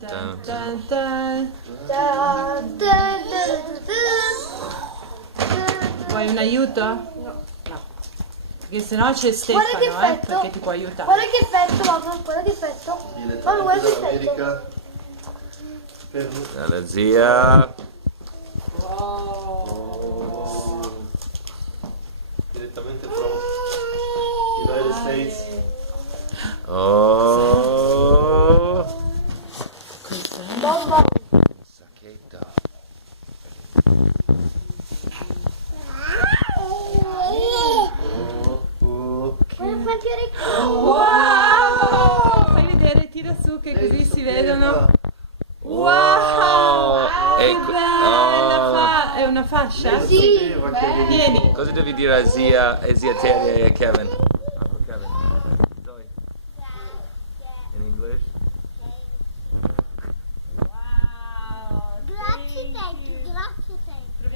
Tan, tan, tan. Vuoi un aiuto? No. Perché sennò c'è Stefano, Guarda che effetto. perché ti può aiutare. Guarda che effetto, mamma, guarda che effetto. Mamma, guarda che effetto. Dall'America per Dalla zia. direttamente from United States. Oh. Bomba. Sacchetto. Guarda quanti orecchi. Wow! Fai vedere, tira su che così si vedono. Wow! Che Ecco. bella è una fascia? Sì, Vieni. Cosa devi dire a zia Terry e Kevin? Uncle Kevin. Zoe. In English? Wow! Grazie, thank you, grazie, thank you.